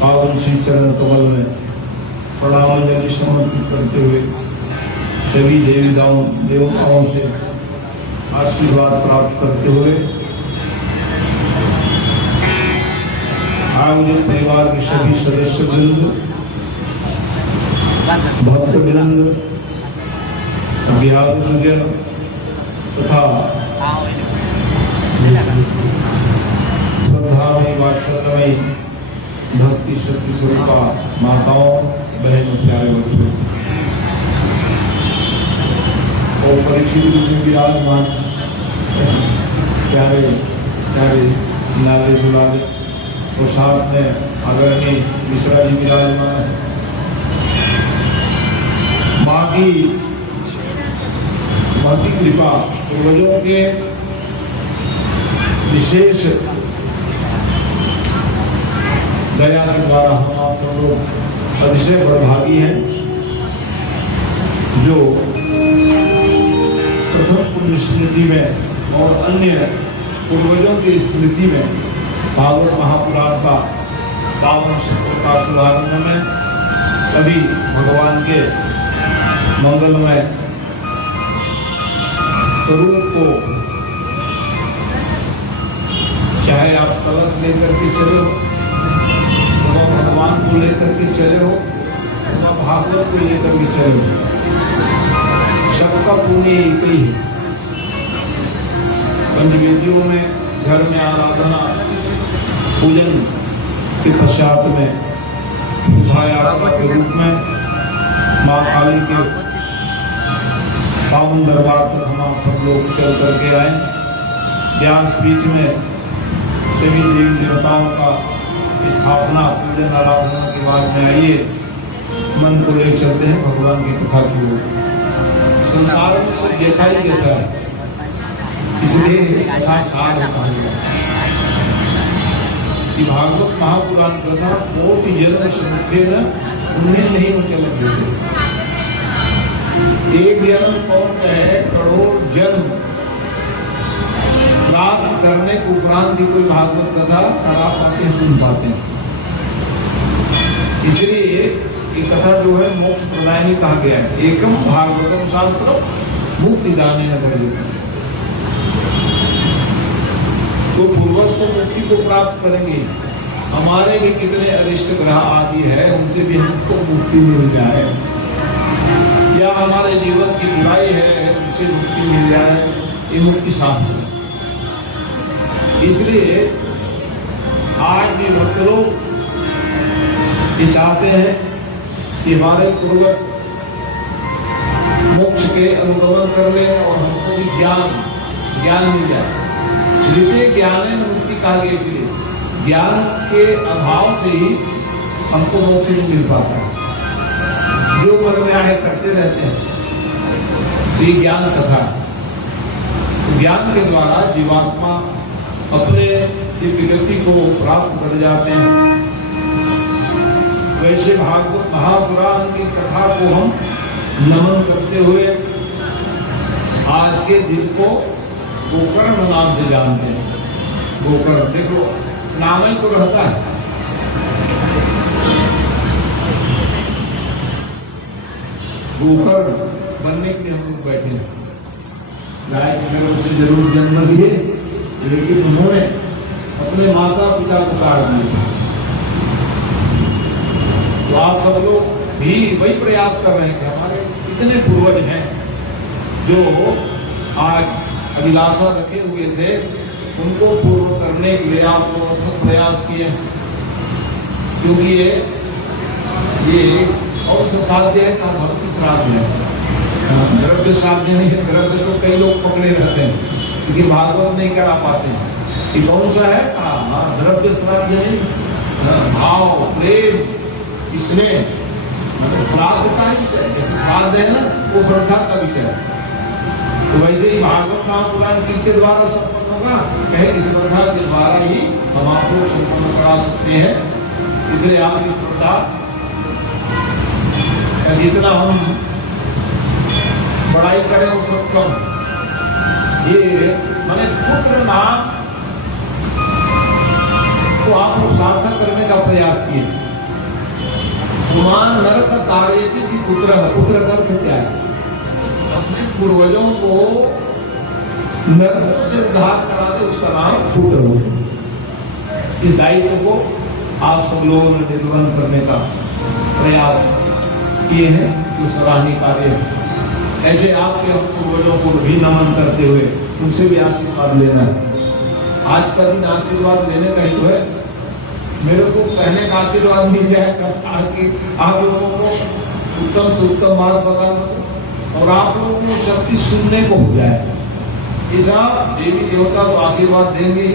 पावन श्री चरण कमल में प्रणामांजलि समर्पित करते हुए सभी देवताओं से आशीर्वाद प्राप्त करते हुए आयोजित परिवार के सभी सदस्य वृंद, भक्त वृंद, अज्ञातजन तथा श्रद्धामयी वात्सल्यमयी भक्ति शक्ति स्वरूपा माताओं, बहनों, प्यारे बच्चों और परीक्षित रूप में विराजमान प्यारे प्यारे लाले दुलारे और साथ में आदरणीय मिश्रा जी विराजमान है। माँ की महती कृपा पूर्वजों के विशेष दया के द्वारा हम आप सब लोग अतिशय बड़भागी हैं जो प्रथम पुण्य स्मृति में और अन्य पूर्वजों की स्मृति में भागवत महापुराण का पावन सत्र का शुभारंभ में कभी भगवान के मंगलमय स्वरूप को चाहे आप कलश लेकर के चले हो, भगवान को लेकर के चले हो, भागवत को लेकर के चले हो, सबका पुण्य एक ही है। पंचवेदियों में घर में आराधना पूजन के पश्चात में शोभायात्रा के रूप में माँ काली के पावन दरबार तक हम सब लोग चल करके आए। व्यासपीठ में सभी देवी देवताओं का स्थापना पूजन आराधना के बाद में आइए मन को ले चलते हैं भगवान की कथा की ओर। संसार में सब देखा ही देता है, इसलिए कथा सार होता है कि भागवत महापुराण कथा कोटि जन्म संस्थे न उन्हें नहीं चल देते। एक जन्म कौन है, करोड़ जन्म प्राप्त करने के उपरांत ही कोई भागवत कथा आप पाते सुन पाते हैं। इसलिए ये कथा जो है मोक्ष प्रदायिनी कहा गया है। एकम भागवतम शास्त्रम मुक्तिदाने न। तो पूर्वज को मुक्ति को प्राप्त करेंगे। हमारे भी कितने अरिष्ट ग्रह आदि है, उनसे भी हमको मुक्ति मिल जाए, या हमारे जीवन की बुराई है उनसे मुक्ति मिल जाए, ये मुक्ति साथ है। इसलिए आज भी भक्त लोग ये चाहते हैं कि हमारे पूर्वज मोक्ष के अनुगमन कर ले और हमको भी ज्ञान मिल जाए। द्वितीय ज्ञान मुक्ति कहा गया, इसलिए ज्ञान के अभाव से ही हमको मोक्ष नहीं मिल पाता है। जो मन में आए करते रहते हैं। ये ज्ञान कथा, ज्ञान के द्वारा जीवात्मा अपने विगति को प्राप्त कर जाते हैं। वैसे भागवत महापुराण की कथा को हम नमन करते हुए आज के दिन को गोकर्ण नाम से जानते हैं। गोकर्ण देखो नाम ही तो रहता है। गोकर्ण बनने के लिए हम लोग बैठे हैं। गाय के गर्भ से जरूर जन्म लिए, लेकिन उन्होंने अपने माता पिता को काट दिया। तो आप सब लोग भी वही प्रयास कर रहे हैं कि हमारे इतने पूर्वज हैं जो आज अभिलाषा रखे हुए थे, उनको पूर्ण करने के लिए आप लोग सब प्रयास किए। क्योंकि ये और से साध्य है का भक्ति श्राद्ध है, द्रव्य साध्य नहीं है। द्रव्य तो कई लोग पकड़े रहते हैं, लेकिन भागवत नहीं करा पाते हैं। ये कौन सा है? द्रव्य श्राद्ध नहीं, भाव प्रेम इसमें मतलब श्राद्ध का विषय। जैसे श्राद्ध है ना, वो श्रद्धा का विषय है। तो वैसे ही भागवत महापुराण किसके द्वारा संपन्न होगा? कहे श्रद्धा के द्वारा ही हम आपको संपन्न करा सकते हैं। इसलिए आपकी श्रद्धा जितना हम बड़ाई करें वो सब कम। ये माने पुत्र नाम तो आपको सार्थक करने का प्रयास किए। कुमान नरक कार्य की पुत्र का अर्थ क्या है? अपने पूर्वजों को नरक से उद्धार करा दे, उसका नाम पुत्र हो। इस दायित्व को आप सब लोगों ने निर्वहन करने का प्रयास किए हैं, जो सराहनीय कार्य है। ऐसे आपके पूर्वजों को भी नमन करते हुए उनसे भी आशीर्वाद लेना है। आज का दिन आशीर्वाद लेने का ही तो है। मेरे को कहने का आशीर्वाद मिल जाए आप लोगों को उत्तम से उत्तम मार्ग बता सकूं और आप लोगों को शक्ति सुनने को हो जाए। ऐसा देवी देवता को आशीर्वाद देंगे,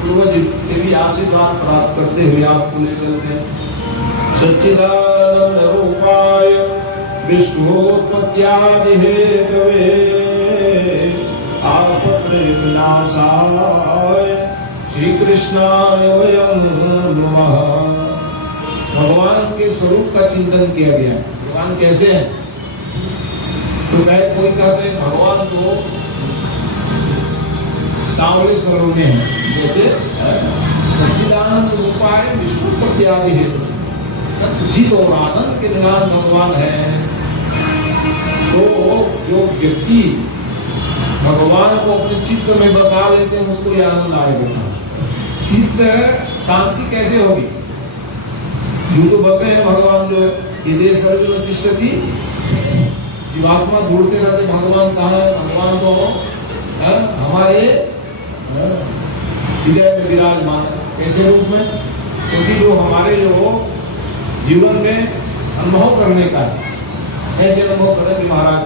पूर्वज से भी आशीर्वाद प्राप्त करते हुए आपको ले चलते हैं। सच्चिदानंद रूपाय विश्वोत्पत्त्यादि हेतवे आपत्रे विनाशाय श्री कृष्णाय वयं नमः। भगवान के स्वरूप का चिंतन किया गया। भगवान कैसे है? तो कोई कहते हैं भगवान तो सांवले स्वरूप में है, जैसे सच्चिदानंद रूपाय विश्वोत्पत्त्यादि हेतु सच्चिद और आनंद के निधान भगवान है। तो जो व्यक्ति भगवान को अपने चित्त में बसा लेते हैं उसको ये आनंद आएगा। चित्त शांति कैसे होगी? जो तो बसे हैं भगवान जो हृदय सर्व में तिष्ठति, जीवात्मा ढूंढते रहते भगवान कहाँ है। भगवान तो हमारे हृदय में विराजमान है। कैसे रूप में? क्योंकि जो हमारे जो जीवन में अनुभव करने का है, ऐसे अनुभव करें कि महाराज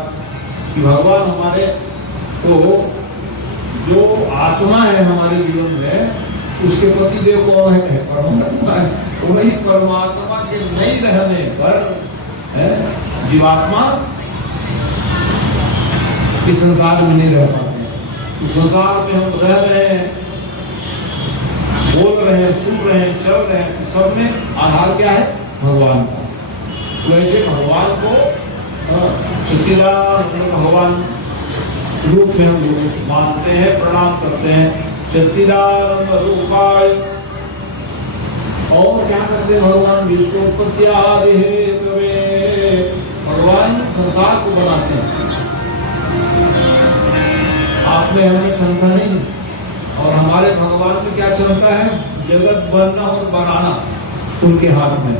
कि भगवान हमारे तो जो आत्मा है हमारे जीवन में, उसके पति देव कौन है? परमात्मा है। वही परमात्मा के नहीं रहने पर जीवात्मा इस संसार में नहीं रह पाते। इस संसार में हम रह रहे हैं, बोल रहे हैं, सुन रहे हैं, चल रहे हैं, सब में आधार क्या है? भगवान का। तो ऐसे भगवान को सच्चिदानंद भगवान रूप में हम लोग मानते हैं, प्रणाम करते हैं। सच्चिदानंद रूपाय। और क्या करते हैं भगवान? विश्वोत्पत्त्यादि हेतवे। भगवान संसार को बनाते हैं। आप में हमें क्षमता नहीं, और हमारे भगवान में क्या क्षमता है? जगत बनना और बनाना उनके हाथ में।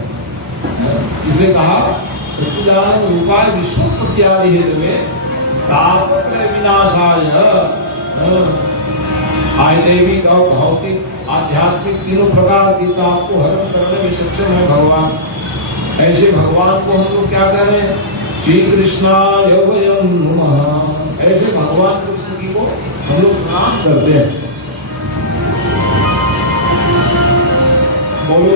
इसलिए कहा सच्चिदानंद रूपाय विश्वोत्पत्त्यादि हेतवे तापत्रय विनाशाय। आध्यात्मिक और भौतिक आध्यात्मिक तीनों प्रकार की ताप को हरण करने में सक्षम है भगवान। ऐसे भगवान को हम लोग क्या करें? श्री कृष्णाय वयं नमः। ऐसे भगवान कृष्ण की को हम लोग प्रणाम करते हैं। बोलो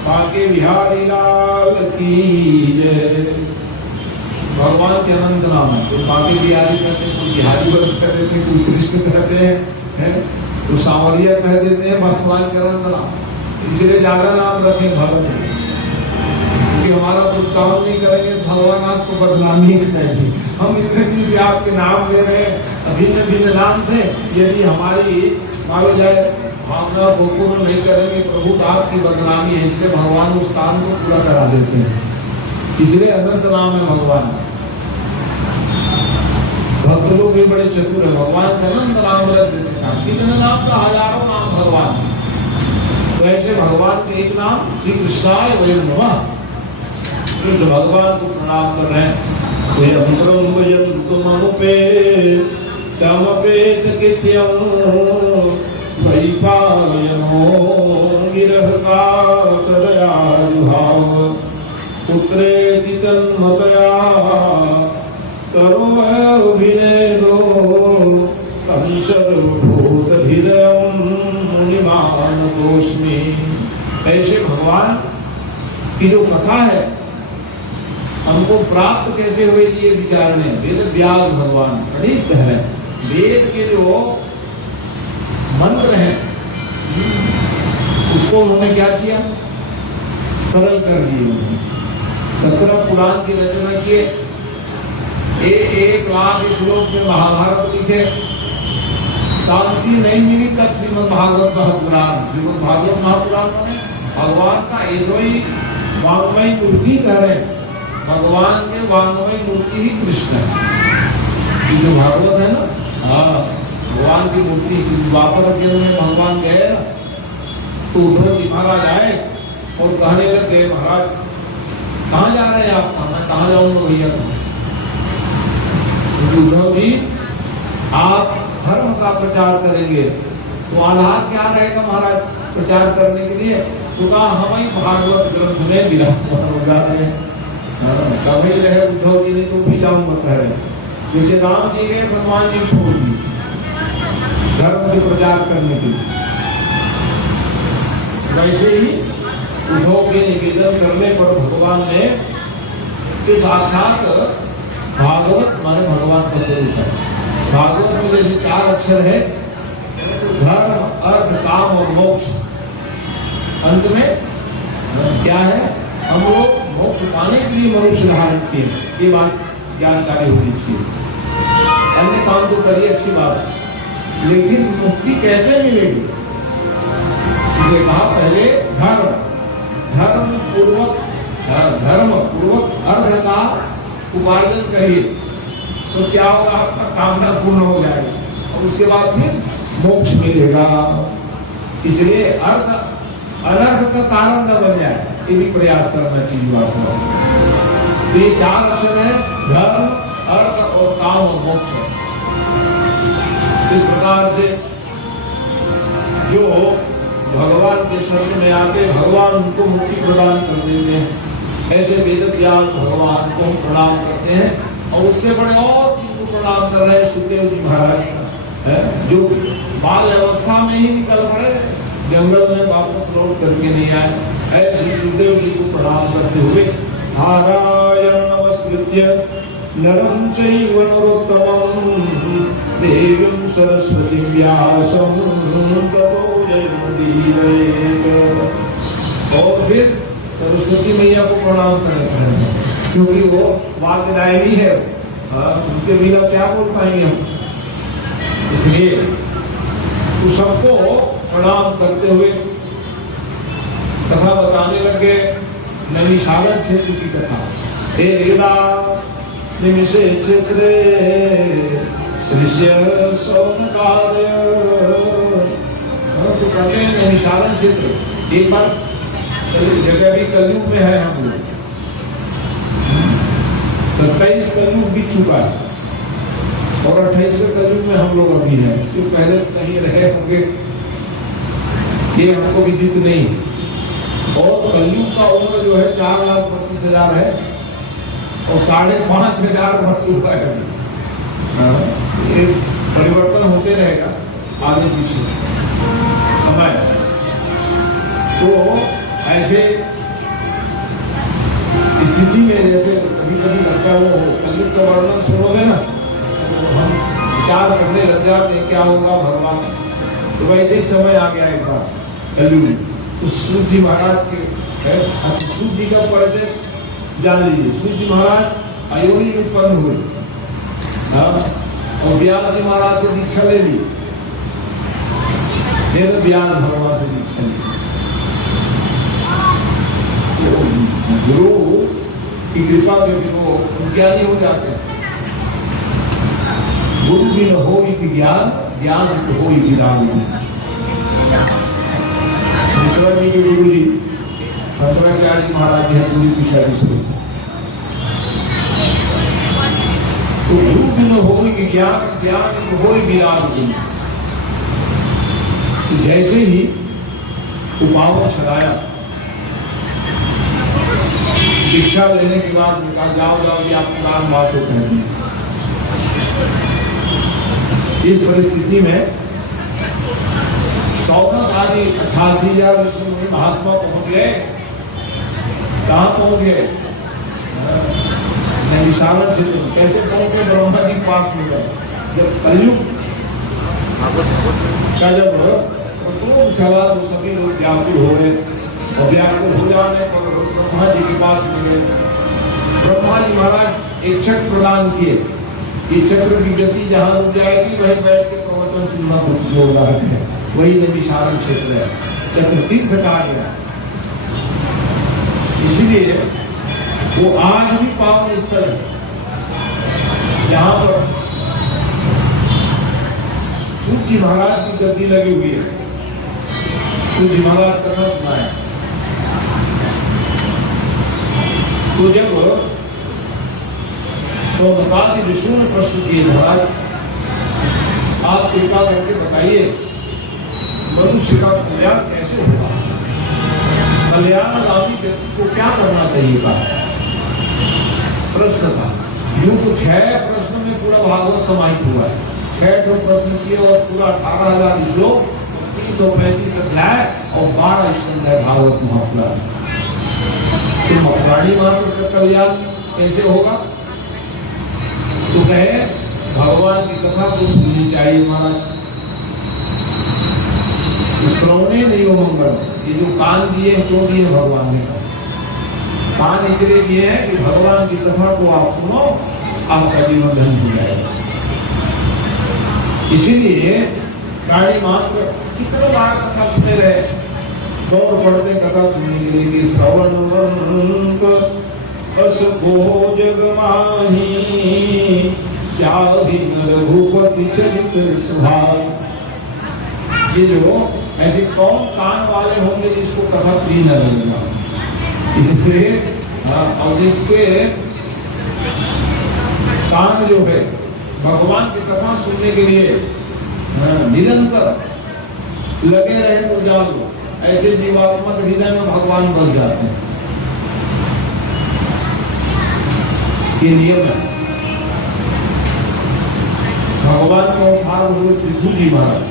बाके बिहारी लाल की जय। भगवान के अनंत नाम है। तो बाके बिहारी कहते हैं, कोई बिहारी व्रत कर देते हैं, कोई कृष्ण कहते हैं, तो सांवरिया कह देते हैं। भगवान के अनंत नाम, इसलिए ज्यादा नाम रखें भगवान, क्योंकि हमारा कुछ काम नहीं करेंगे भगवान आपको बदनामी करेंगे। हम इतने दिन से आपके नाम ले रहे हैं भिन्न भिन्न नाम से, यदि हमारी मान जाए भावना को पूर्ण नहीं करेंगे प्रभु तो आपकी बदनामी है। इसलिए भगवान उस काम को पूरा करा देते हैं। इसलिए अनंत नाम है भगवान। भक्त लोग भी बड़े चतुर है, भगवान का अनंत नाम रख देते हैं। कितने नाम? का हजारों नाम भगवान। तो ऐसे भगवान के एक नाम श्री कृष्णाय वयं नमः। कृष्ण भगवान को प्रणाम कर रहे हैं। पुत्रेति तन्मतया तरोभिनेदो तं सर्वभूतहृदयं मुनिमानतोऽस्मि। ऐसे भगवान की जो कथा है हमको प्राप्त कैसे हुए ये विचारने वेद व्यास भगवान अड़ित है। वेद के जो मंत्र हैं उसको उन्होंने क्या किया, सरल कर दिए। उन्होंने 17 पुराण की रचना किए, 1 लाख श्लोक में महाभारत लिखे। शांति नहीं मिली तब श्रीमद् भागवत महापुराण, श्रीमद् भागवत महापुराण में भगवान का ऐसा ही वांग्मय मूर्ति कह रहे हैं। भगवान के वांग्मय मूर्ति ही कृष्ण है। ये जो भागवत है ना, हाँ भगवान की मूर्ति। द्वापर के में भगवान गए ना तो उद्धव जी महाराज आए और कहने लग गए, महाराज कहाँ जा रहे हैं आप? मैं कहाँ जाऊंगा भैया? उद्धव जी आप धर्म का प्रचार करेंगे तो आधार क्या रहेगा महाराज प्रचार करने के लिए? तो कहा हम ही भागवत ग्रंथ में विराजमान कभी रहे। उद्धव जी ने तो भी जाऊंगा कह रहे, जैसे राम जी गए भगवान जी छोड़ दी धर्म के प्रचार करने के लिए, वैसे ही उद्धव के निवेदन करने पर भगवान ने साक्षात भागवत माने भगवान का स्वरूप है। भागवत में जैसे 4 अक्षर है, धर्म अर्थ काम और मोक्ष। अंत में क्या है? हम लोग मोक्ष पाने के लिए मनुष्य धारण किए, ये बात जानकारी होनी चाहिए। अन्य काम तो करिए अच्छी बात है, लेकिन मुक्ति कैसे मिलेगी? इसलिए कहा पहले धर्म पूर्वक अर्थ का उपार्जन करिए तो क्या होगा? आपका कामना पूर्ण हो जाएगा और उसके बाद फिर मोक्ष मिलेगा। इसलिए अर्थ अनर्थ का कारण न बन जाए, ये भी प्रयास करना चाहिए आपको। तो ये 4 अक्षर है, धर्म अर्थ और काम और मोक्ष। इस प्रकार से जो भगवान के शरण में आके भगवान उनको मुक्ति प्रदान कर देते हैं, ऐसे वेद व्यास भगवान को हम प्रणाम करते हैं। और उससे बड़े और किनको प्रणाम कर रहे हैं? सुखदेव जी महाराज जो बाल अवस्था में ही निकल पड़े, जंगल में वापस लौट करके नहीं आए। ऐसे सुखदेव जी को प्रणाम करते हुए नारायण नमस्कृत्य नरं चैव नरोत्तमं देवीं सरस्वतीं व्यासं ततो जयमुदीरयेत्। और फिर सरस्वती मैया को प्रणाम करें, क्योंकि वो वाग्दायिनी है, उनके बिना क्या बोल पाएंगे हम। इसलिए तो सबको प्रणाम करते हुए कथा बताने लगे। नैमिषारण्य क्षेत्र की कथा। हे वेदा निमिषे क्षेत्रे ऋष्य सौनकार्य। तो कहते हैं नैमिषारण्य क्षेत्र। एक बार जैसे अभी कलयुग में है हम लोग, 27 कलयुग बीत चुका है और 28वें कलयुग में हम लोग अभी हैं। इसके पहले कहीं रहे होंगे ये हमको विदित नहीं। और कलयुग का उम्र जो है 4,32,000 है और 5,500 वर्ष हुआ है। ये परिवर्तन होते रहेगा आगे पीछे समय। तो ऐसे स्थिति में जैसे कभी कभी लगता है वो कलयुग का वर्णन सुनोगे ना तो हम विचार करने लग जाते हैं क्या होगा भगवान। तो वैसे ही समय आ गया एक बार कलयुग। तो सूत जी महाराज के सूत जी का परिचय जान लीजिए। सूत जी महाराज अयोनी में उत्पन्न हुए और व्यास जी महाराज से दीक्षा ले ली। व्यास भगवान से दीक्षा ली। गुरु की कृपा से भी वो ज्ञानी हो जाते हैं। गुरु भी न हो ज्ञान, ज्ञान तो हो विराग। मिश्रा जी के गुरु जी शंकराचार्य जी महाराज जी गुरु पीछा जी। तो गुरु भी न हो ज्ञान, ज्ञान तो हो विराग। जैसे ही उपाव छलाया दीक्षा लेने के बाद कहा जाओ जाओ ये आप पुरान बात हो कहते हैं। इस परिस्थिति में शौनक आदि 88,000 ऋषि महात्मा पहुंच गए। कहाँ पहुंच गए? विशाल क्षेत्र में कैसे पहुंचे ब्रह्मा जी पास में गए जब कलयुग का जब प्रकोप चला तो सभी लोग व्याकुल हो गए और व्याकुल हो जाने पर ब्रह्मा जी के पास में गए। ब्रह्मा जी महाराज एक चक्र प्रदान किए, ये चक्र की गति जहां रुक जाएगी वही बैठ के प्रवचन सुनना होगा है, वही विशाल क्षेत्र है, चक्र तीर्थ कार्य है। इसीलिए वो आज भी पावन स्थल है जहां पर सूर्य महाराज की गद्दी लगी हुई है। सूर्य महाराज कथा सुनाए तो जब तो विष्णु ने प्रश्न किए, महाराज आप कृपा करके बताइए मनुष्य का कल्याण कैसे होगा, कल्याणगामी व्यक्ति को क्या करना चाहिए का प्रश्न था। यूं तो 6 प्रश्न में पूरा भागवत समाहित हुआ है, 6 प्रश्न किए और पूरा 18,000 श्लोक, 335 अध्याय और 12 स्कंध है भागवत महापुराण। तो प्राणी मात्र का कल्याण कैसे होगा? तो कहे भगवान की कथा को सुननी चाहिए महाराज। तो श्रवणे नहीं हो मंगल, ये जो कान दिए क्यों दिए भगवान ने? कान इसलिए दिए हैं कि भगवान की कथा को आप सुनो, आपका जीवन धन्य हो जाएगा। इसीलिए प्राणी मात्र कितने बार कथा सुने रहे, दौड़ पड़ते कथा सुनने के लिए कि श्रवणवंत अस को जग माही जाहि रघुपति चरित्र सुभाई। ये जो ऐसे कौन कान वाले होंगे जिसको कथा प्रिय न लगेगा, इसलिए और जिसके कान जो है भगवान की कथा सुनने के लिए निरंतर लगे रहे तो जान लो ऐसे जीवात्मा के हृदय में भगवान बस जाते हैं। ये नियम है। भगवान को उठार हुए पृथ्वी जी महाराज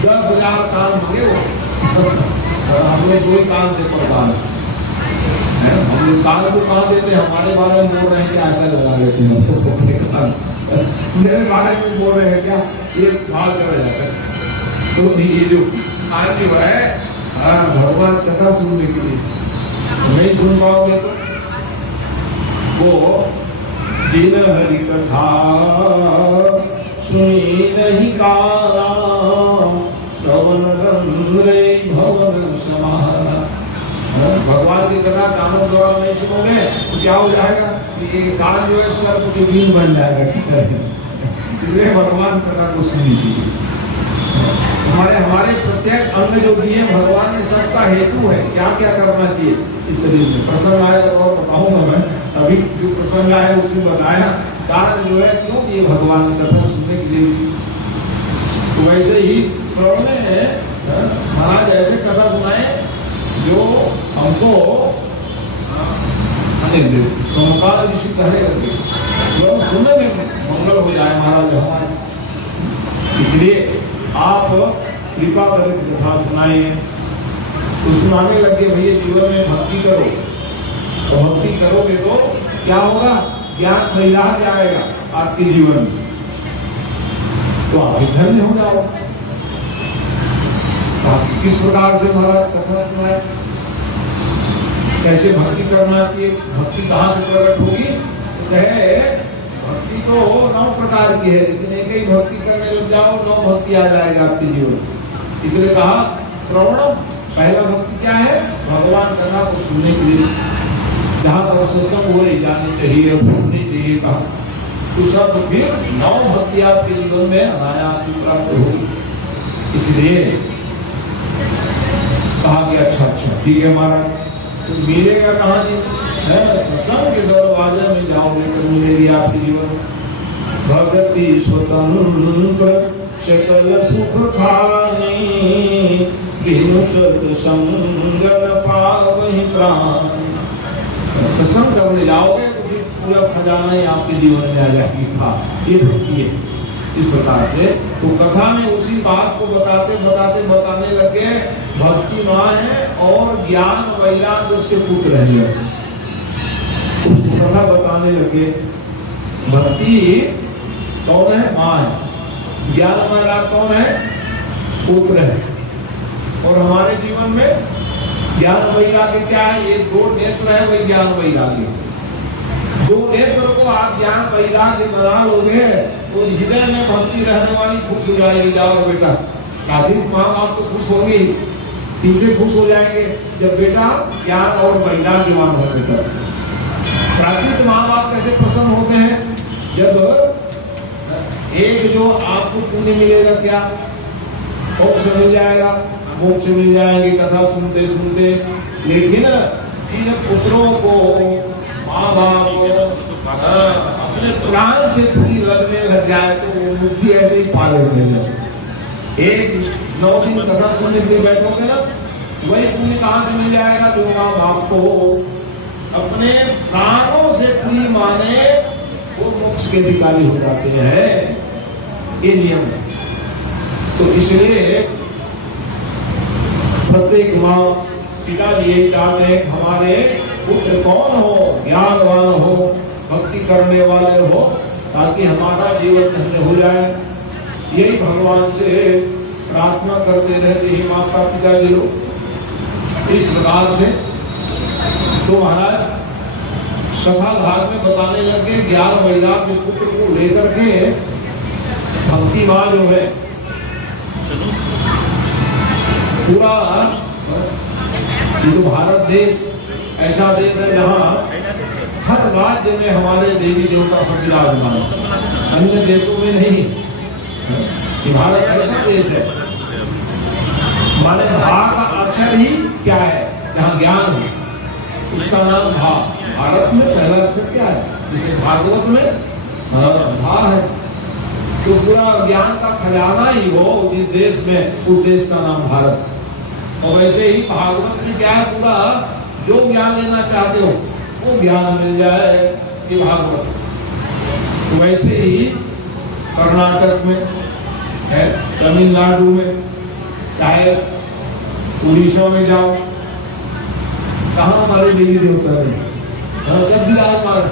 10,000 कान मांगे वो हम लोग 2 कान से प्रदान है। हम लोग कान को कहाँ देते हैं, हमारे बारे में बोल रहे हैं क्या, ऐसा लगा लेते हैं तो मेरे बारे में बोल रहे हैं क्या, ये भाग करा जाता है। तो ये जो कान जो है भगवान कथा सुनने के लिए नहीं सुन पाओगे तो वो दिन हरि कथा सुनी नहीं कारा श्रवण रंध्रे भवन समारा। भगवान की कथा कानों द्वारा नहीं सुनोगे तो क्या हो जाएगा, ये कान जो है सर्प के बीन बन जाएगा। इसलिए भगवान कथा को सुननी चाहिए। हमारे प्रत्येक अंग जो दिए भगवान ने सबका हेतु है, क्या क्या करना चाहिए इस शरीर में। प्रसंग आया और बताऊंगा मैं, अभी जो प्रसंग आया उसमें बताया कान जो है क्यों दिए भगवान की कथा सुनने के लिए। तो वैसे ही श्रवण महाराज ऐसे कथा सुनाए जो हमको समकाल ऋषि कहने लगे, श्रवण सुनने में मंगल हो जाए महाराज हमारे। इसलिए आप कृपा करके कथा सुनाइए। तो सुनाने लगे भैया जीवन में भक्ति करो, तो भक्ति करोगे तो क्या होगा, ज्ञान फैला जाएगा आपके जीवन में, तो आप धन्य हो जाओ। आप किस प्रकार से महाराज कथा सुनाए, कैसे भक्ति करना चाहिए, भक्ति कहाँ से प्रकट होगी? तो कहे भक्ति तो 9 प्रकार की है, लेकिन एक ही भक्ति करने लग जाओ 9 भक्ति आ जाएगा आपके जीवन। इसलिए कहा श्रवणम, पहला भक्ति क्या है, भगवान कथा को सुनने के लिए जहाँ पर सत्संग हो रही जानी चाहिए, सुननी चाहिए। कहा तो सब फिर 9 भक्ति आपके जीवन में अनायास प्राप्त होगी। इसलिए कहा कि अच्छा ठीक है महाराज, तो मिलेगा कहाँ जी, सत्संग के दरवाजे में जाओगे तो मिलेगी आपके जीवन। भक्ति स्वतंत्र सकल सुख खानी, बिनु सत्संग पावहि प्राण। सत्संग करने जाओगे तो फिर पूरा खजाना ही आपके जीवन में आ जाएगी। ये भक्ति है। इस प्रकार से तो कथा में उसी बात को बताने लगे, भक्ति माँ है और ज्ञान वैराग्य उसके पुत्र है। प्रथा बताने लगे। भक्ति कौन है? माँ है। ज्ञान वाला कौन है? पुत्र है। और हमारे जीवन में ज्ञान वैराग्य क्या है? ये दो नेत्र है, वही ज्ञान वैराग्य। दो नेत्र को आप ज्ञान वैराग्य बना लोगे तो हृदय में भक्ति रहने वाली खुश हो जाएगी। जाओ बेटा, अधिक माँ बाप तो खुश होंगे, पीछे खुश हो जाएंगे जब बेटा ज्ञान और वैराग्यवान होगा। प्राकृतिक माँ बाप कैसे प्रसन्न होते हैं? जब एक जो आपको पुण्य मिलेगा, क्या मोक्ष मिल जाएगा, मोक्ष मिल जाएगी कथा सुनते सुनते। लेकिन इन पुत्रों को, माँ बाप को अपने प्राण से पूरी लगने लग जाए तो वो मुक्ति ऐसे ही पा लेते हैं। एक 9 दिन कथा सुनने के लिए बैठोगे ना, वही पुण्य कहाँ से मिल जाएगा? जो माँ बाप को अपने प्राणों से पूरी माने वो मोक्ष के अधिकारी हो जाते हैं। ये नियम है। तो इसलिए प्रत्येक माँ पिता ये चाहते हैं कि हमारे पुत्र कौन हो? ज्ञानवान हो, भक्ति करने वाले हो, ताकि हमारा जीवन धन्य हो जाए। यही भगवान से प्रार्थना करते रहते हैं माता पिता जी लोग इस प्रकार से। तो महाराज कथा भाग में बताने लगे ज्ञान वैराग्य पुत्र को लेकर के भक्ति माँ जो है पूरा, ये तो भारत देश ऐसा देश है जहाँ हर राज्य में हमारे देवी देवता सब विराजमान है, अन्य देशों में नहीं। ये भारत ऐसा देश है, माने भा का अक्षर ही क्या है? जहाँ ज्ञान है उसका नाम भा। भारत में पहला अक्षर क्या है? जिसे भागवत में भा है। तो पूरा ज्ञान का खजाना ही हो इस देश में, उस देश का नाम भारत। और वैसे ही भागवत में क्या है? पूरा जो ज्ञान लेना चाहते हो वो ज्ञान मिल जाए, ये भागवत। तो वैसे ही कर्नाटक में है, तमिलनाडु में, चाहे उड़ीसा में जाओ, कहाँ हमारे देवी देवता है, सब विराजमान।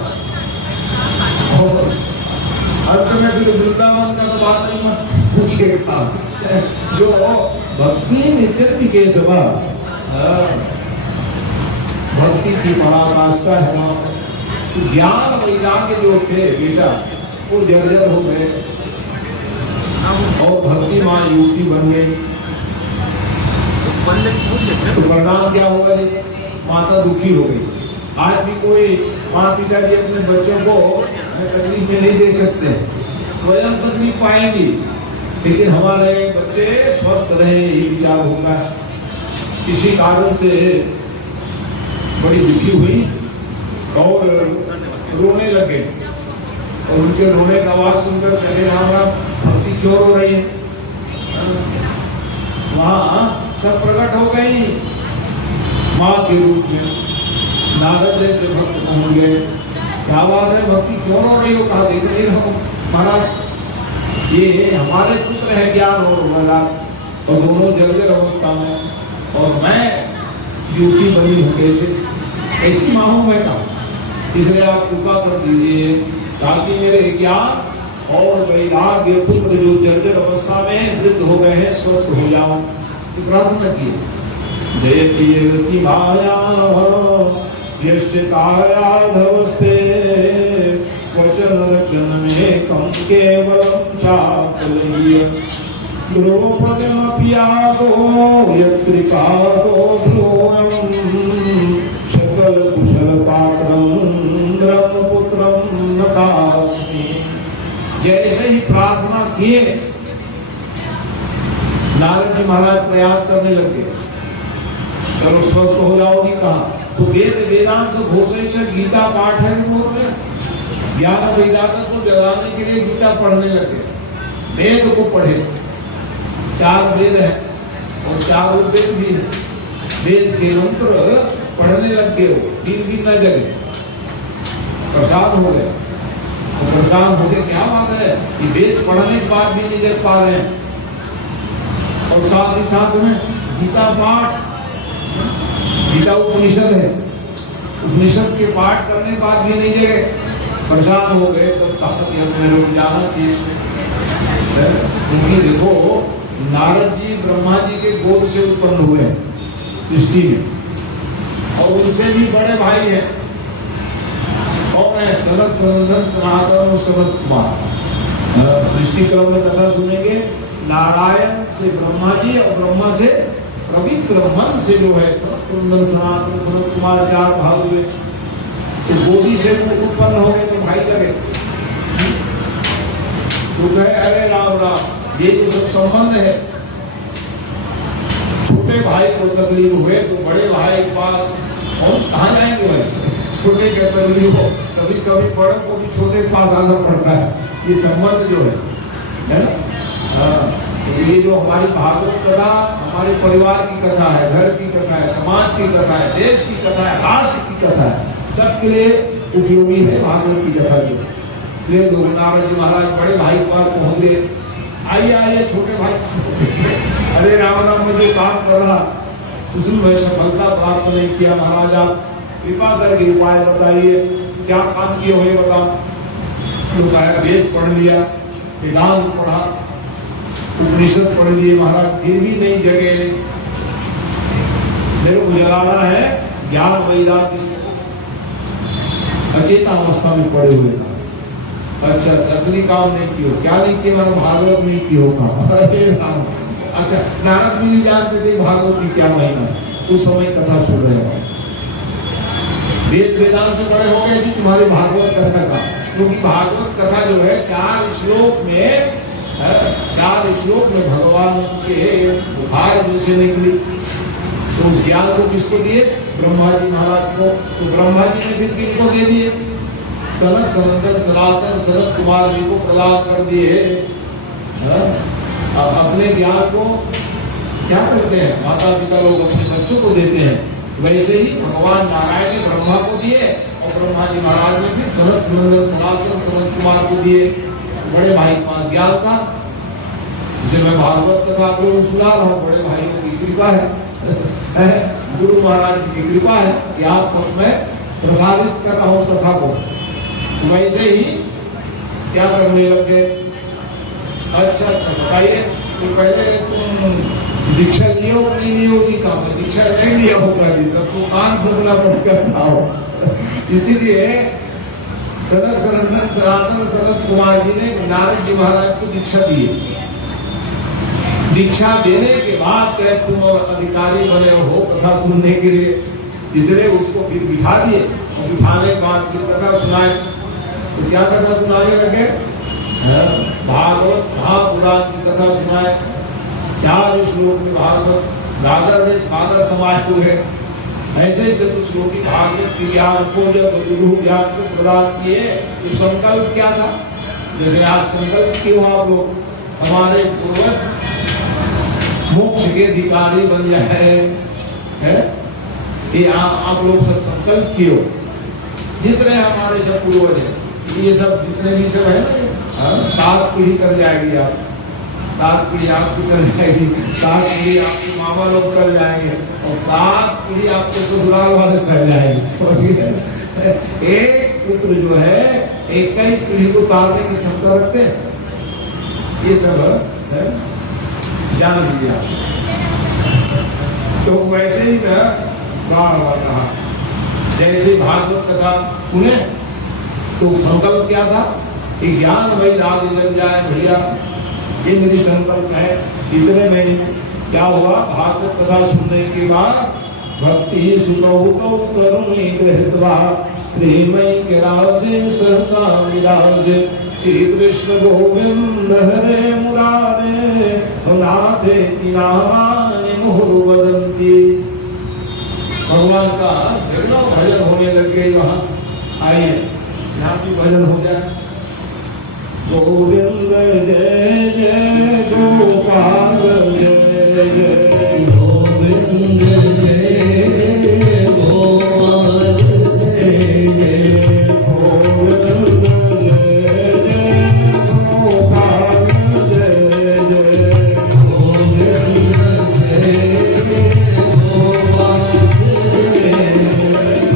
और अंत में फिर वृंदावन का तो बात नहीं मत पूछिएगा, जो भक्ति नित्य के सभा भक्ति की पराकाष्ठा है वहाँ। तो ज्ञान वैराग्य जो थे बेटा वो जर्जर हो गए और भक्ति माँ युवती बन गई। तो परिणाम क्या हुआ? माता दुखी हो गई। आज भी कोई माँ पिता जी अपने बच्चों को तकलीफ में नहीं दे सकते, स्वयं तकलीफ पाएंगी, लेकिन हमारे बच्चे स्वस्थ रहे यही विचार होगा। किसी कारण से बड़ी दुखी हुई और रोने लगे, और उनके रोने का आवाज सुनकर कहे राम राम, भक्ति क्यों रो रही है? वहां सब प्रकट हो गई माँ के रूप में। नारद जैसे भक्त पहुंच गए, क्या बात है, भक्ति क्यों रो रही हो? कहा देख रही हो महाराज, ये हमारे पुत्र है ज्ञान और वैराग्य, और दोनों जर्जर अवस्था में, और मैं ड्यूटी बनी हूँ। कैसे? ऐसी माँ हूँ मैं, कहा इसलिए आप कृपा कर दीजिए ताकि मेरे ज्ञान और वैराग्य पुत्र जो जर्जर अवस्था में वृद्ध हो गए हैं स्वस्थ हो जाओ। प्रार्थना की जयति माया यश्चितायाधवस्ते वचन रचन में कम केवलम चाकलीय द्रौपदमपि यादो यत्कृपादो भ्रूणं सकल कुशल पात्रं ब्रह्मपुत्रं नतास्मि। जैसे ही प्रार्थना किए नारद जी महाराज प्रयास करने लगे, चलो स्वस्थ हो जाओगी। कहा तो वेद वेदांत घोषण से गीता पाठ है उन्होंने, ज्ञान वैराग्य को जगाने के लिए गीता पढ़ने लगे। वेद को पढ़े, 4 वेद है और 4 वेद भी है। वेद के मंत्र पढ़ने लग गए हो, 3 दिन न जगे, परेशान हो गए। और परेशान हो गए, क्या बात है कि वेद पढ़ने के बाद भी नहीं जग पा रहे हैं, और साथ ही साथ में गीता पाठ, गीता उपनिषद है, उपनिषद के पाठ करने के बाद भी नहीं जगे, परेशान हो गए, तब कहा कि हमें रुक जाना चाहिए। क्योंकि देखो नारद जी ब्रह्मा जी के गोद से उत्पन्न हुए सृष्टि में, और उनसे भी बड़े भाई हैं। कौन है? सनत सनंदन सनातन और सनत कुमार। सृष्टि क्रम में कथा सुनेंगे, नारायण से ब्रह्मा जी और ब्रह्मा से पवित्र मन से जो है सनत सनंदन सनातन सनत कुमार 4 भाग हुए। तो गोदी से उत्पन्न हो गए तो भाई लगे, तो कहे अरे राम राम, ये तो सब संबंध है। छोटे भाई को तकलीफ हुए तो बड़े भाई के पास, और कहाँ जाएंगे भाई? छोटे के तकलीफ हो, कभी कभी बड़ों को भी छोटे के पास आना पड़ता है। ये संबंध जो है ना, तो ये जो हमारी भागवत कथा हमारे परिवार की कथा है, घर की कथा है, समाज की कथा है, देश की कथा है, राष्ट्र की कथा है, सबके लिए उपयोगी है भागवत की कथा जो। नारद जी महाराज बड़े भाई के पास पहुंच गए, आइए आइए छोटे भाई, अरे राम राम, मैं जो काम कर रहा उसमें मैं सफलता प्राप्त नहीं किया, महाराज आप कृपा करके उपाय बताइए, क्या काम किए हुए बताओ। तो कहा वेद पढ़ लिया, वेदांत पढ़ा, उपनिषद पढ़ लिए महाराज, फिर भी नहीं जगे। मेरे को जगाना है ज्ञान वैराग्य, अचेता अवस्था में पड़े हुए था। अच्छा, असली काम नहीं किया, क्या नहीं किया? मैंने भागवत नहीं किया काम। अरे राम, अच्छा नारद भी नहीं जानते थे भागवत की क्या महिमा, उस समय कथा सुन रहे हो, वेद वेदांत से बड़े हो गए कि तुम्हारी भागवत कथा का, क्योंकि भागवत कथा जो है 4 श्लोक में, 4 श्लोक में भगवान के बुखार से निकली। तो ज्ञान को किसको दिए? ब्रह्मा जी महाराज को। तो ब्रह्मा जी ने फिर किसको दे दिए? सनत सनंदन सनातन सनत कुमार जी को प्रदान कर दिए। अब अपने ज्ञान को क्या करते हैं? माता पिता लोग अपने बच्चों को देते हैं, वैसे ही भगवान नारायण ने ब्रह्मा को दिए और ब्रह्मा जी महाराज ने भी सनत सनंदन सनातन सनत कुमार को दिए। बड़े भाई के पास ज्ञान था, जिसे मैं भागवत कथा को सुना रहा हूँ, बड़े भाइयों की कृपा है, गुरु महाराज की कृपा है कि आपको मैं प्रसारित कर रहा हूँ कथा को। वैसे ही क्या करने लगे? अच्छा बताइए, तो पहले तुम दीक्षा लिए हो नहीं लिए होगी? कहा दीक्षा नहीं लिया होगा जी, तब तो कान फूकना पड़ेगा। इसीलिए सनत सनंदन सनातन सनत कुमार जी ने नारद जी महाराज को दीक्षा दी। दीक्षा देने के बाद तुम अधिकारी बने हो कथा सुनने के लिए, इसलिए उसको फिर बिठा दिए, और बिठाने के बाद फिर कथा सुनाए। तो क्या कथा सुनाने लगे? भागवत महापुराण की कथा सुनाए। 4 श्लोक में भागवत, गागर में सागर समाज को है, ऐसे चतुश्लोकी भागवत की ज्ञान को जब गुरु ज्ञान को प्रदान किए, तो संकल्प क्या था? जैसे आज संकल्प क्यों आप लोग हमारे पूर्वज मोक्ष के अधिकारी बन जाए, ये आप लोग सब संकल्प किए हो। जितने हमारे सब पूर्वज हैं, ये सब जितने भी सब है ना, 7 पीढ़ी कर जाएगी आप, 7 पीढ़ी आपकी कर जाएगी, 7 पीढ़ी आपकी मामा लोग कर जाएंगे, और 7 पीढ़ी आपके ससुराल वाले कर जाएंगे। सोचिए, एक पुत्र जो है 21 पीढ़ी को तारने की क्षमता रखते हैं। ये सब है, जान लीजिए आप। तो वैसे ही मैं बार-बार कहा, जैसे भागवत कथा सुने तो संकल्प क्या था? कि ज्ञान वैराग्य लग जाए भैया, ये मेरी संकल्प है। इतने में क्या हुआ? भागवत कथा सुनने के बाद भक्ति सुनौ करुणी गृहीत्वा प्रेमय गिराजे सहसा विराजे श्री कृष्ण गोविंद हरे मुरारे नाथे नामानि मुहुर् वदन्ति। भगवान का भजन होने लग गए वहाँ। आइए यहाँ भी भजन हो जाए। गोविंद जय जय गोपाल जय जय गोविंद जय जय गोपाल जय जय गोविंद जय जय गोपाल जय जय गोविंद जय जय गोपाल जय जय।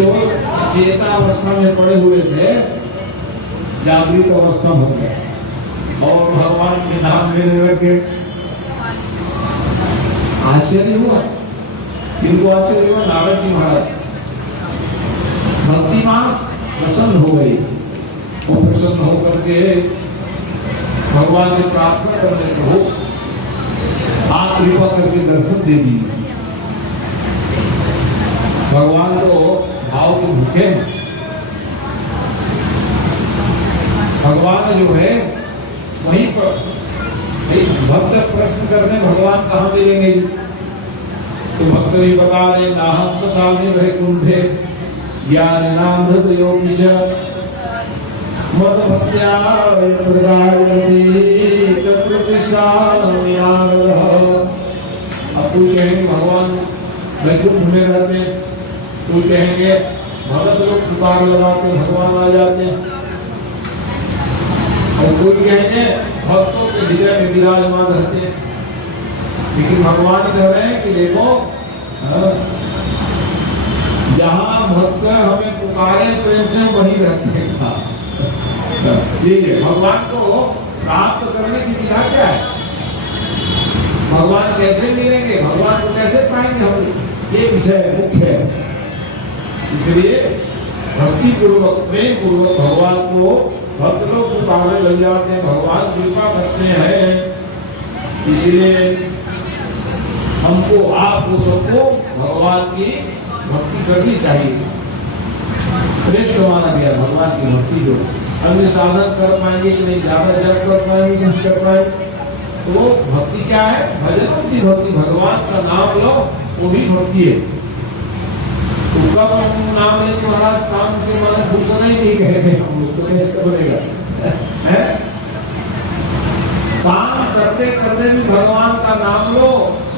जो चेता अवस्था में पड़े हुए थे जागृत अवस्था हो गए और भगवान के नाम लेने लगे। आश्चर्य हुआ, इनको आश्चर्य हुआ। नारद जी महाराज भक्ति मां प्रसन्न हो गई और प्रसन्न होकर के भगवान से प्रार्थना करने को आप कृपा करके दर्शन दे दी। भगवान तो भाव के भूखे हैं। भगवान जो है वहीं पर भक्त प्रश्न करने भगवान कहाँ मिलेंगे? तो भक्त भी बता रहे नाहम प्रसादे वैकुंठे ज्ञान नाम हृदय योगी च मत भक्त्या यत्रदायति तत्र तिष्ठामि आनंदः। अब कोई कहेंगे भगवान वैकुंठ में रहते, कोई कहेंगे भगत लोग पुकार लगाते भगवान आ जाते हैं, और कोई कहेंगे भक्तों के हृदय में विराजमान रहते हैं। लेकिन भगवान कह रहे हैं कि देखो जहाँ भक्त हमें पुकारे प्रेम से वही रहते हैं। भगवान को प्राप्त करने की विधा क्या है? भगवान कैसे मिलेंगे, भगवान को कैसे पाएंगे हम, ये विषय मुख्य है। इसलिए भक्ति पूर्वक प्रेम पूर्वक भगवान को भक्त लोग पुकारने लग जाते हैं, भगवान कृपा करते हैं। इसलिए हमको आपको सबको भगवान की भक्ति करनी चाहिए। श्रेष्ठ माना गया भगवान की भक्ति। जो अन्य साधन कर पाएंगे कि नहीं, ज्यादा जप कर पाएंगे कि नहीं कर पाएंगे, तो भक्ति क्या है? भजनों की भक्ति, भगवान का नाम लो वो भी भक्ति है। तो कब हम नाम ले महाराज काम के मन खुश नहीं कहते हम लोग, तो कैसे बनेगा? काम करते करते भी भगवान का नाम लो,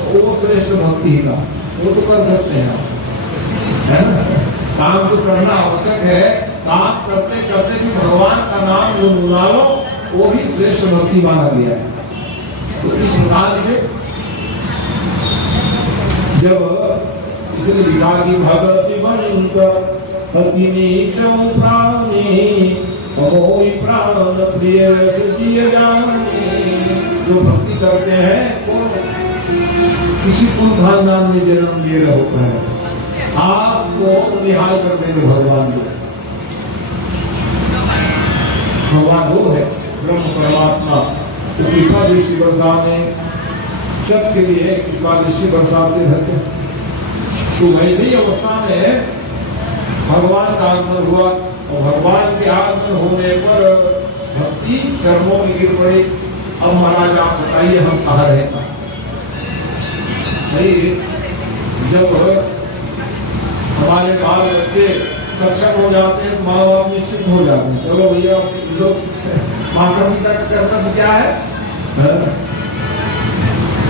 वो श्रेष्ठ भक्ति का, वो तो कर सकते हैं है ना। काम तो करना आवश्यक है, काम करते करते भी भगवान का नाम जो बुला लो वो भी श्रेष्ठ भक्ति माना गया है। तो इस प्रकार से जब इसने लिखा कि भगवती बंत पतिनी चौ प्राणी अमोई प्राण प्रिय जिय जानी। जो भक्ति करते हैं वो किसी कुल खानदान में जन्म ले रहे होता है, आपको निहाल कर देंगे भगवान को। भगवान वो है ब्रह्म परमात्मा। तो कृपा दृष्टि बरसाने सबके लिए कृपा दृष्टि बरसाते रहते। तो वैसी अवस्था में भगवान का आगमन हुआ और भगवान के आगमन होने पर भक्ति कर्मों में गिर पड़ी। अब महाराज आप बताइए हम कहाँ रहता? जब हमारे बाल बच्चे सक्षम हो जाते हैं, माँ बाप निश्चित हो जाते हैं, चलो भैया लोग माता पिता का कर्तव्य क्या है?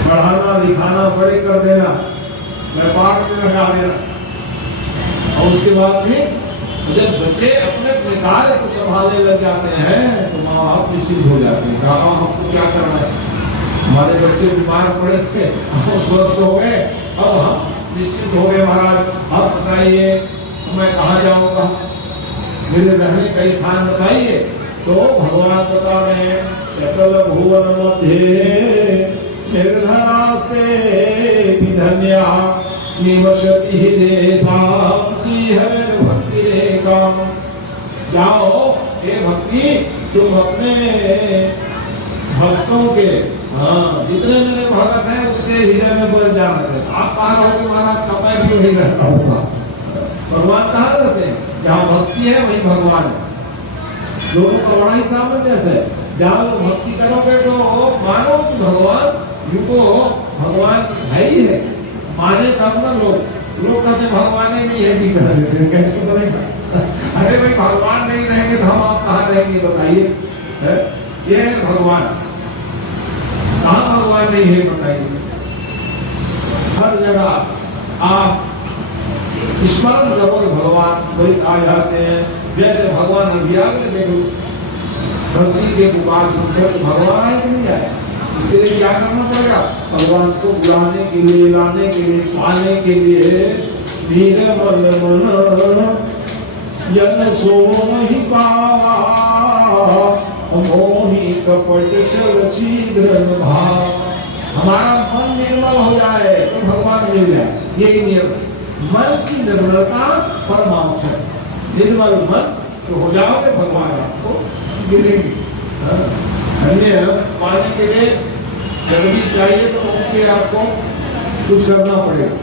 पढ़ाना लिखाना बड़े कर देना, व्यापार में लगा देना। और उसके बाद भी जब बच्चे अपने कार्य को संभालने लग जाते हैं तो माँ बाप निश्चित हो जाते हैं, कहा हमको क्या करना है? हमारे बच्चे बीमार पड़े थे, हम स्वस्थ हो गए, अब हम निश्चित हो गए महाराज, आप बताइए मैं कहाँ जाऊंगा, मेरे रहने का स्थान बताइए। तो भगवान बता रहे हैं सकल भुवन मध्य निर्धना से विधन्या निवसति देशां श्रीहरि भक्ति रेखा। जाओ हे भक्ति, तुम अपने भक्तों के जितने मेरे भगत हैं उसके हृदय में बस जाना। आप कहाँ रहोगे महाराज? कमाई भी नहीं रहता होगा। भगवान कहाँ रहते हैं? जहाँ भक्ति है वहीं भगवान है। दोनों का बड़ा ही सामंजस्य है। जहाँ लोग भक्ति करोगे तो मानो कि भगवान युको भगवान है ही है, माने तब ना लोग कहते भगवान ही नहीं है कि कह देते हैं, कैसे बनेगा? अरे भाई भगवान नहीं रहेंगे तो हम आप कहाँ रहेंगे बताइए? ये है भगवान। कहाँ भगवान नहीं है बताइए? हर जगह आप स्मरण करोगे भगवान वही आ जाते हैं। जैसे भगवान अभियान में देखो, भक्ति के पुकार सुनकर भगवान आए कि नहीं आए? इसके लिए क्या करना पड़ेगा? भगवान को बुलाने के लिए, लाने के लिए, पाने के लिए निर्मल मन जन सो नहीं पावा, मोहि कपट छल छिद्र भाव। हमारा मन निर्मल हो जाए तो भगवान मिल जाए, यही नियम। मन की निर्मलता परमावश्यक है। निर्मल मन तो हो जाओगे, भगवान आपको मिलेंगे। अन्य पाने के लिए गर्मी चाहिए तो उनसे आपको कुछ करना पड़ेगा,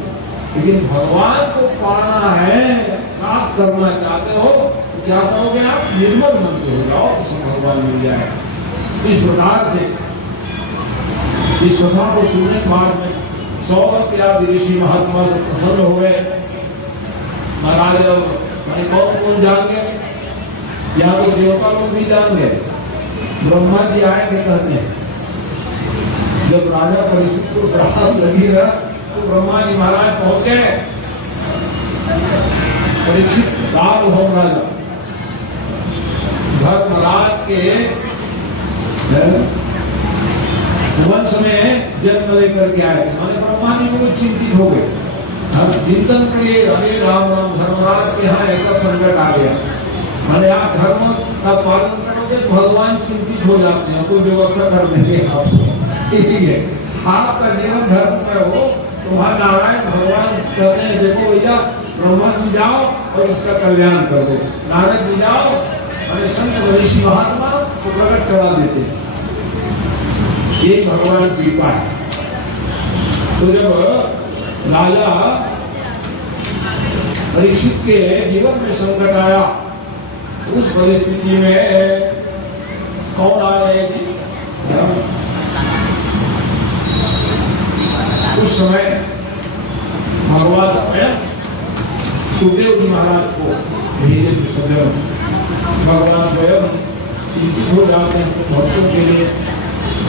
लेकिन भगवान को पाना है, प्राप्त करना चाहते हो तो क्या करोगे आप? निर्मल मन के हो जाओ, तो भगवान मिल जाए। इस प्रकार से इस कथा को सुनने के बाद में सौगत आदि ऋषि महात्मा से प्रसन्न हुए। महाराज मैंने कौन जान गए, या तो देवता लोग भी जान गए। ब्रह्मा जी आएंगे कहते हैं, जब राजा परीक्षित को श्राप लगी ना तो ब्रह्मा जी महाराज पहुंच गए। परीक्षित सार्वभौम राजा धर्मराज के वंश में जन्म लेकर के आए। माने ब्रह्मा जी को चिंतित हो गए। हम चिंतन करिए, अरे राम राम, धर्मराज के यहाँ ऐसा संकट आ गया। माने आप धर्म का पालन करोगे तो भगवान चिंतित हो जाते हैं, कोई व्यवस्था कर देंगे आपको। ठीक है, आपका जीवन धर्म में हो तो वहाँ नारायण भगवान कहते हैं, देखो भैया ब्रह्मा जी जाओ और इसका कल्याण कर दो, नारद जी जाओ और संत ऋषि महात्मा को प्रकट करा देते हैं। ये भगवान की कृपा है। तो जब राजा परीक्षित के जीवन में संकट आया, उस परिस्थिति में कौन आ गए जी? उस समय भगवान स्वयं सुखदेव जी महाराज को भेजे थे। सुखदेव भगवान स्वयं चिंतित हो जाते हैं भक्तों के लिए।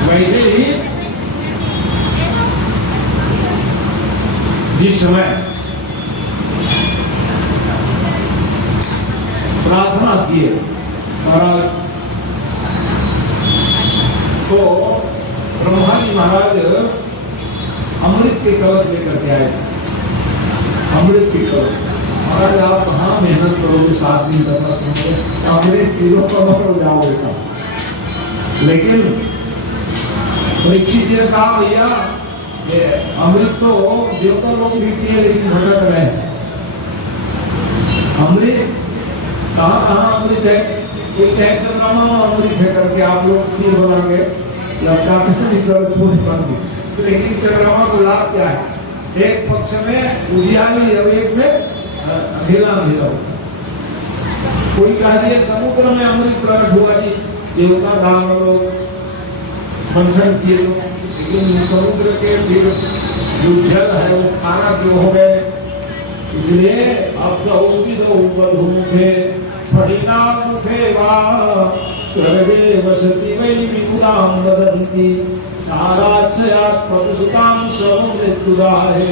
वैसे ही जिस समय प्रार्थना किए महाराज तो ब्रह्मा जी महाराज अमृत के कलश लेकर के आए। अमृत के कलश, महाराज आप कहाँ मेहनत करोगे, 7 दिन तक अमृत पीरो तो मर जाओगे का। लेकिन परीक्षित जी ने कहा, भैया अमृत तो देवता लोग भी पिए लेकिन भटक रहे हैं। अमृत कहाँ कहाँ अमृत है? कोई टेंशन अमृत है करके आप लोग खीर बना के लटकाते हैं, लेकिन चंद्रमा को लाभ क्या है? एक पक्ष में उजियाली और एक में अंधेरा अंधेरा। कोई कह दिए समुद्र में अमृत प्रकट हुआ जी, देवता दानव लोग बंधन किए लोग, लेकिन समुद्र के फिर जो जल है वो खाना जो हो गए। इसलिए अब तो मुखे फटिना मुखे वा स्वर्गे वसति वै विपुलां वदन्ति साराच्छयात् पदसुतां समुद्रतुदाहे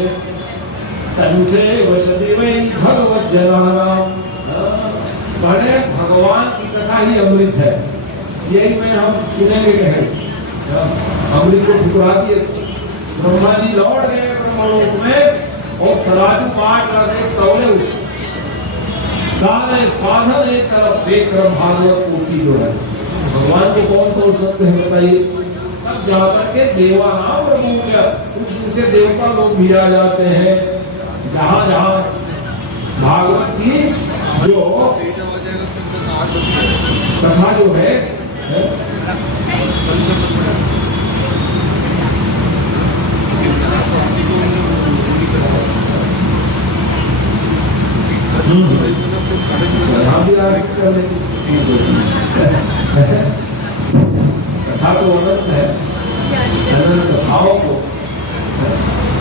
तनुते वसति वै भगवज्जनानां। पहले भगवान की कथा ही अमृत है, यही में हम सुनेंगे कहे। अमृत को ठुकरा दिए, ब्रह्मा जी लौट गए ब्रह्मलोक में और तराजू पाट रखे तौले उस साधे साधन एक तरफ बेक्रम भागवत पोथी जो है। भगवान को कौन तोड़ सकते हैं बताइए? तब जाकर के देवानाम प्रभु क्या उस दिन से देवता लोग भी आ जाते हैं। जहाँ जहाँ भागवत की जो कथा जो है कथा तो अनंत है, अनंत भाव को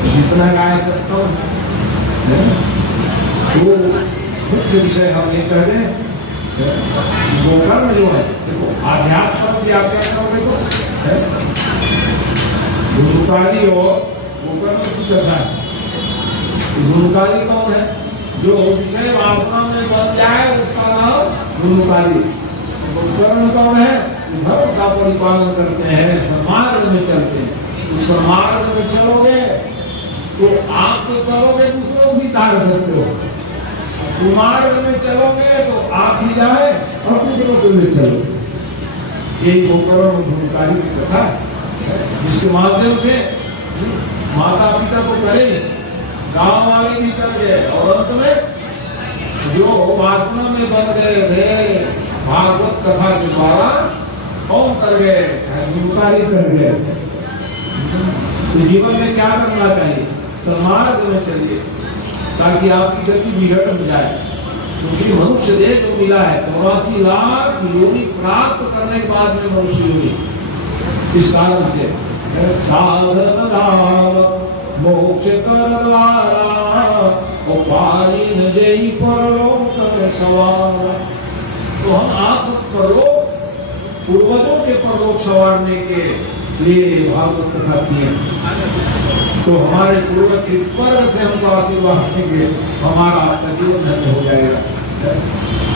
जितना गा सकता हूँ वो मुख्य विषय हम ये कह रहे हैं। गोकर्ण जो है, देखो आध्यात्म व्याख्या करोगे तो गुरुकाली और गोकर्ण की कथा है। गुरुकाली कौन है? जो विषय वासना में बन जाए उसका नाम गुरुकाली। गोकर्ण कौन है? धर्म का परिपालन करते हैं, समाज में चलते हैं। तो समाज में चलोगे तो आप तो करोगे दूसरों को भी तार सकते हो। कुमार्ग में चलोगे तो आप ही जाए और दूसरों को ले चलो। एक गोकर्ण धूमकारी की कथा जिसके माध्यम से माता पिता को करे, गांव वाले भी कर गए और अंत में जो वासना में बन गए थे भागवत कथा के द्वारा कौन कर गए, धूमकारी कर गए। तो जीवन में क्या करना चाहिए, समाज में चलिए ताकि आपकी गति बिगड़ न जाए। क्योंकि मनुष्य देह जो मिला है 84 लाख योनि प्राप्त करने के बाद में मनुष्य योनि। इस कारण से साधन दान मोक्ष कर द्वारा पारी न जई परलोक में सवार। तो हम आप परलोक पूर्वजों के परलोक सवारने के लिए भागवत कथा किए। तो हमारे पूर्वज के स्वर्ग से हमको आशीर्वाद देंगे, हमारा आपका जीवन धन्य हो जाएगा।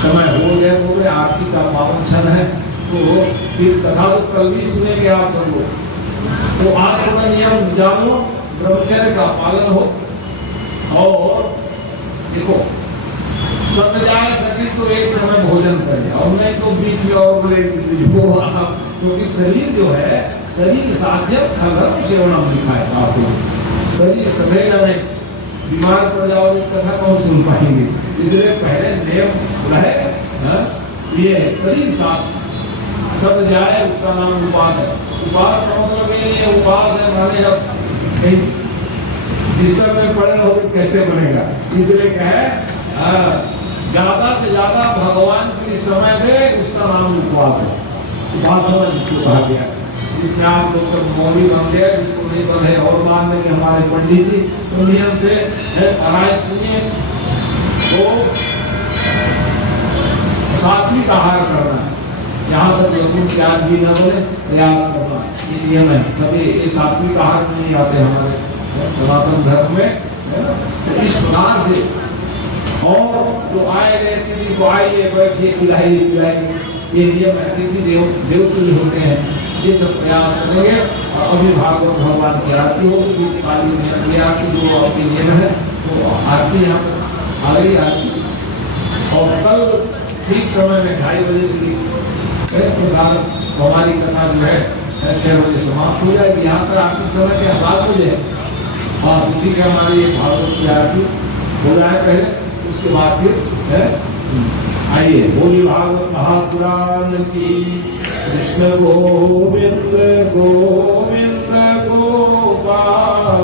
समय हो गए आरती का पावन क्षण है। तो फिर कथा तो कल भी सुनेंगे आप सब लोग। तो आज का नियम जानो, ब्रह्मचर्य का पालन हो। और देखो सद जाए सके तो एक समय भोजन करें और नहीं तो बीच में और क्योंकि शरीर जो है, शरीर साध्य खगम सेवनम लिखा है शास्त्र। शरीर सदैव नहीं, बीमार पड़ जाओगे कथा कौन सुन पाएंगे। इसलिए पहले नियम रहे ये शरीर साथ सद जाए, उसका नाम उपास है। उपास का मतलब ये उपास है माने अब कहीं बिस्तर में पड़े रहोगे कैसे बनेगा। इसलिए कहे ज्यादा से ज्यादा भगवान के लिए समय दे, उसका नाम उपवास है। उपासना जिसको कहा गया, जिसमें आप लोग सब मौली बन गए, जिसको नहीं बने और बाद में हमारे पंडित जी तो नियम से आराध सुनिए। तो सात्विक आहार करना, यहाँ तक लहसुन प्याज भी न बोले प्रयास करना, ये नियम है। तभी ये सात्विक आहार में नहीं आते हमारे सनातन धर्म में, है ना। तो इस प्रकार से और जो आए गए अतिथि को आइए बैठिए पिलाइए पिलाइए, ये नियम अतिथि देवतुल्य होते हैं। ये सब प्रयास करेंगे और अभी भागवत भगवान की आरती होगी। काली में आरती जो आपके नियम है तो आरती यहाँ पर आ गई आरती। और कल ठीक समय में 2:30 बजे से प्रकार हमारी कथा जो है 6 बजे समाप्त हो जाएगी। यहाँ पर आरती समय क्या 7 बजे हाँ तो ठीक है। हमारी भागवत की आरती हो जाए पहले, उसके बाद फिर है आइए बोली भागवत महापुराण की। कृष्ण गोविंद गोविंद गोपाल।